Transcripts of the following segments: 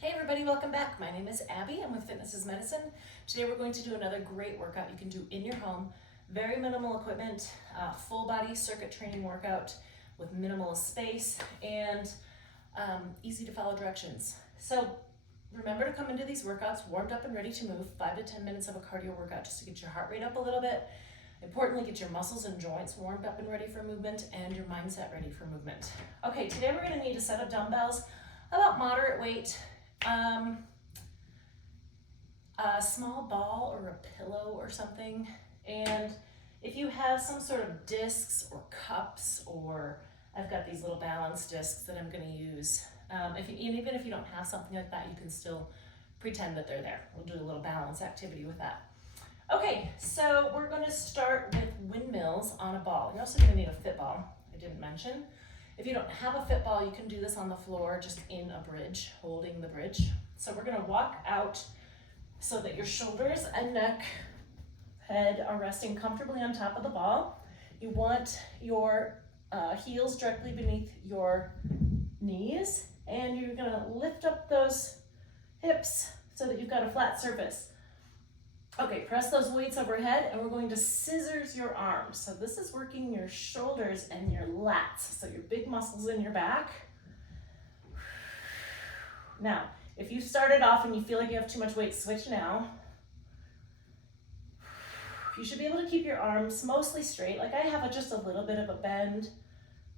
Hey everybody, welcome back. My name is Abby. I'm with Fitness is Medicine. Today we're going to do another great workout you can do in your home. Very minimal equipment, full body circuit training workout with minimal space and easy to follow directions. So remember to come into these workouts warmed up and ready to move. 5 to 10 minutes of a cardio workout just to get your heart rate up a little bit. Importantly, get your muscles and joints warmed up and ready for movement and your mindset ready for movement. Okay, today we're going to need a set of dumbbells about moderate weight. A small ball or a pillow or something, and if you have some sort of discs or cups, or I've got these little balance discs that I'm going to use. Even if you don't have something like that, you can still pretend that they're there. We'll do a little balance activity with that. Okay, so we're going to start with windmills on a ball. You're also going to need a fit ball, I didn't mention. If you don't have a fit ball, you can do this on the floor, just in a bridge, holding the bridge. So we're gonna walk out so that your shoulders and neck, head are resting comfortably on top of the ball. You want your heels directly beneath your knees, and you're gonna lift up those hips so that you've got a flat surface. Okay, press those weights overhead, and we're going to scissors your arms. So this is working your shoulders and your lats, so your big muscles in your back. Now, if you started off and you feel like you have too much weight, switch now. You should be able to keep your arms mostly straight. Like I have just a little bit of a bend,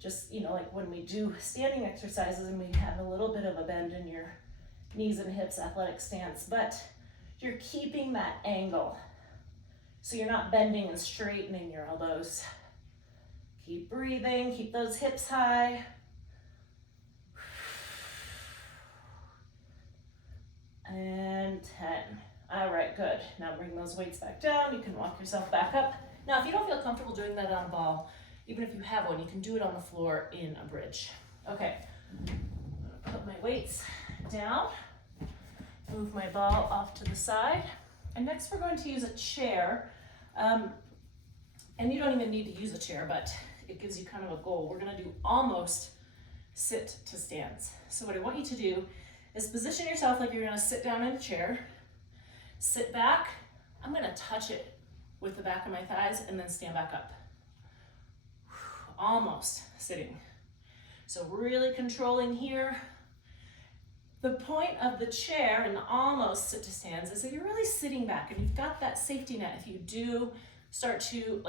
just, like when we do standing exercises and we have a little bit of a bend in your knees and hips, athletic stance, but you're keeping that angle. So you're not bending and straightening your elbows. Keep breathing, keep those hips high. And 10. All right, good. Now bring those weights back down. You can walk yourself back up. Now, if you don't feel comfortable doing that on a ball, even if you have one, you can do it on the floor in a bridge. Okay, put my weights down. Move my ball off to the side. And next we're going to use a chair. And you don't even need to use a chair, but it gives you kind of a goal. We're gonna do almost sit to stands. So what I want you to do is position yourself like you're gonna sit down in a chair. Sit back. I'm gonna touch it with the back of my thighs and then stand back up. Almost sitting. So really controlling here. The point of the chair and the almost sit to stands is that you're really sitting back and you've got that safety net. If you do start to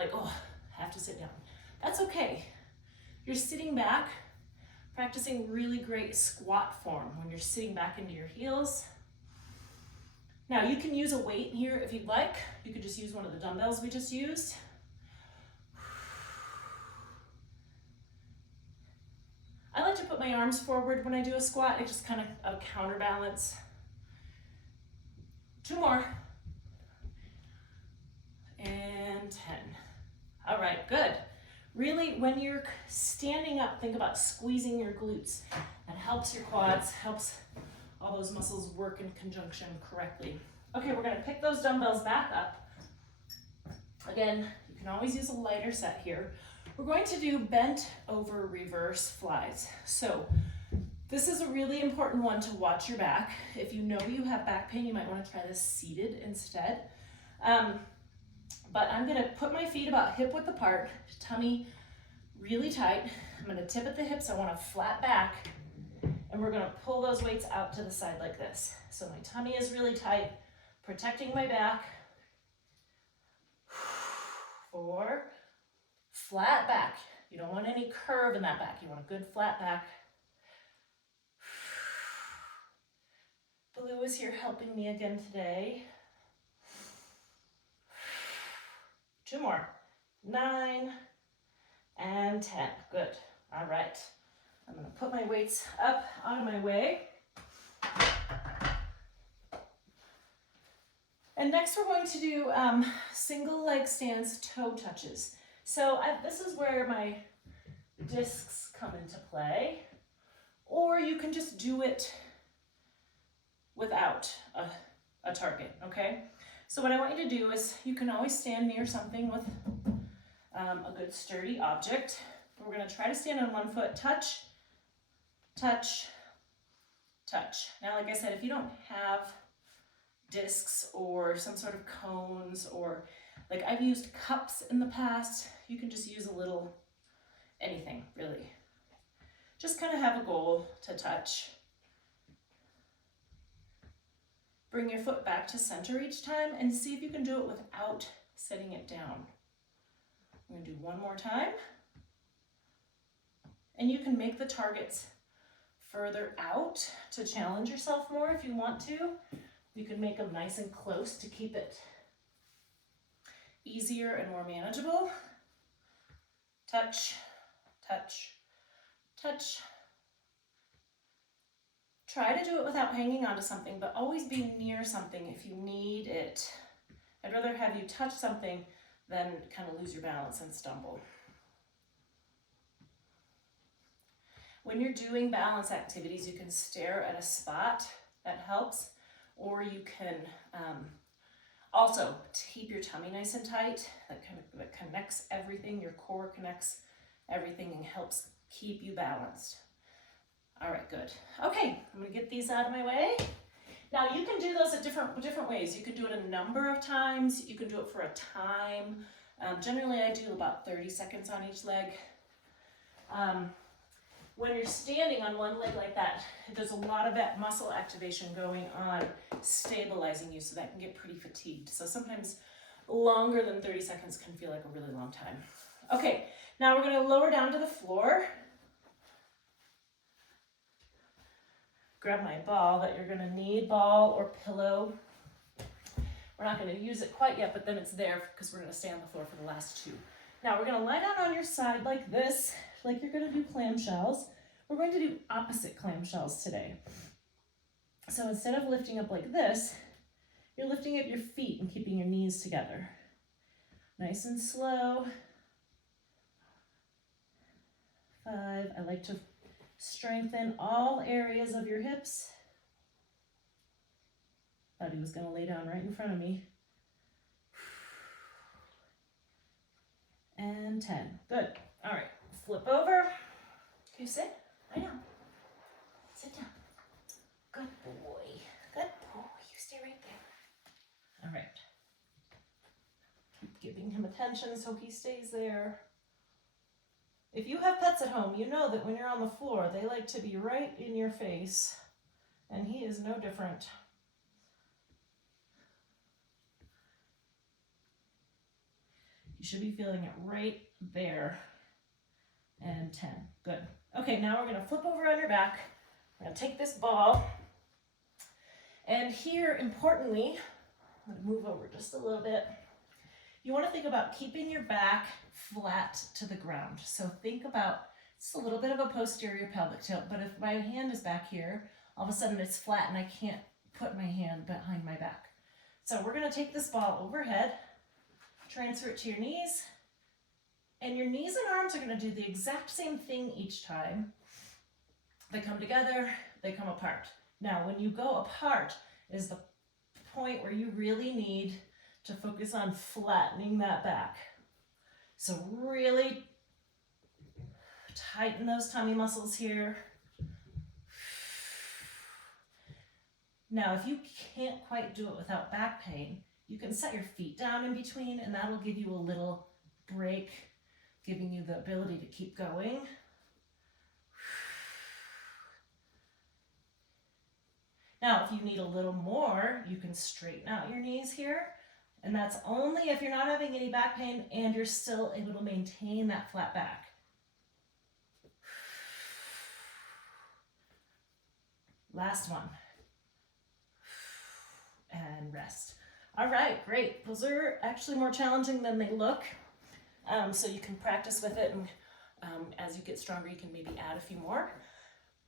have to sit down, that's okay. You're sitting back, practicing really great squat form when you're sitting back into your heels. Now you can use a weight here if you'd like. You could just use one of the dumbbells we just used. I like to put my arms forward when I do a squat. It's just kind of a counterbalance. 2 more. And 10. All right, good. Really, when you're standing up, think about squeezing your glutes. That helps your quads, helps all those muscles work in conjunction correctly. Okay, we're gonna pick those dumbbells back up. Again, you can always use a lighter set here. We're going to do bent over reverse flies. So this is a really important one to watch your back. If you know you have back pain, you might want to try this seated instead. But I'm gonna put my feet about hip width apart, tummy really tight. I'm gonna tip at the hips, I want a flat back, and we're gonna pull those weights out to the side like this. So my tummy is really tight, protecting my back. 4, flat back. You don't want any curve in that back. You want a good flat back. Blue is here helping me again today. 2 more. 9 and 10. Good. All right. I'm going to put my weights up out of my way. And next we're going to do single leg stands, toe touches. So this is where my discs come into play, or you can just do it without a target, okay? So what I want you to do is, you can always stand near something with a good sturdy object. We're gonna try to stand on one foot, touch, touch, touch. Now, like I said, if you don't have discs or some sort of cones, or like I've used cups in the past, you can just use a little anything really. Just kind of have a goal to touch. Bring your foot back to center each time and see if you can do it without setting it down. I'm going to do one more time. And you can make the targets further out to challenge yourself more if you want to. You can make them nice and close to keep it easier and more manageable. Touch, touch, touch. Try to do it without hanging onto something, but always be near something if you need it. I'd rather have you touch something than kind of lose your balance and stumble. When you're doing balance activities, you can stare at a spot, that helps, or you can also keep your tummy nice and tight. That connects everything, your core connects everything and helps keep you balanced. All right, good. Okay, I'm gonna get these out of my way. Now you can do those at different ways. You can do it a number of times. You can do it for a time. Generally, I do about 30 seconds on each leg. When you're standing on one leg like that, there's a lot of that muscle activation going on, stabilizing you, so that can get pretty fatigued. So sometimes longer than 30 seconds can feel like a really long time. Okay, now we're gonna lower down to the floor. Grab my ball that you're gonna need, ball or pillow. We're not gonna use it quite yet, but then it's there because we're gonna stay on the floor for the last two. Now we're gonna lie down on your side like this, like you're gonna do clamshells. We're going to do opposite clamshells today. So instead of lifting up like this, you're lifting up your feet and keeping your knees together. Nice and slow. 5, I like to strengthen all areas of your hips. Thought he was gonna lay down right in front of me. And 10, good. All right, flip over. Can you sit? I know. Sit down. Good boy. Good boy. You stay right there. All right. Keep giving him attention so he stays there. If you have pets at home, you know that when you're on the floor, they like to be right in your face, and he is no different. You should be feeling it right there. And 10, good. Okay, now we're gonna flip over on your back. We're gonna take this ball, and here, importantly, I'm gonna move over just a little bit. You wanna think about keeping your back flat to the ground. So think about just a little bit of a posterior pelvic tilt, but if my hand is back here, all of a sudden it's flat and I can't put my hand behind my back. So we're gonna take this ball overhead, transfer it to your knees, and your knees and arms are gonna do the exact same thing each time. They come together, they come apart. Now, when you go apart is the point where you really need to focus on flattening that back. So really tighten those tummy muscles here. Now, if you can't quite do it without back pain, you can set your feet down in between, and that'll give you a little break, giving you the ability to keep going. Now, if you need a little more, you can straighten out your knees here. And that's only if you're not having any back pain and you're still able to maintain that flat back. Last one. And rest. All right, great. Those are actually more challenging than they look. So you can practice with it, and as you get stronger, you can maybe add a few more.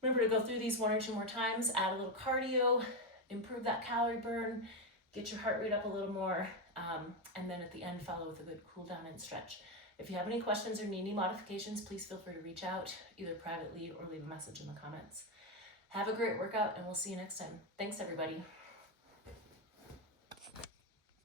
Remember to go through these 1 or 2 more times, add a little cardio, improve that calorie burn, get your heart rate up a little more, and then at the end, follow with a good cool down and stretch. If you have any questions or need any modifications, please feel free to reach out, either privately or leave a message in the comments. Have a great workout, and we'll see you next time. Thanks, everybody.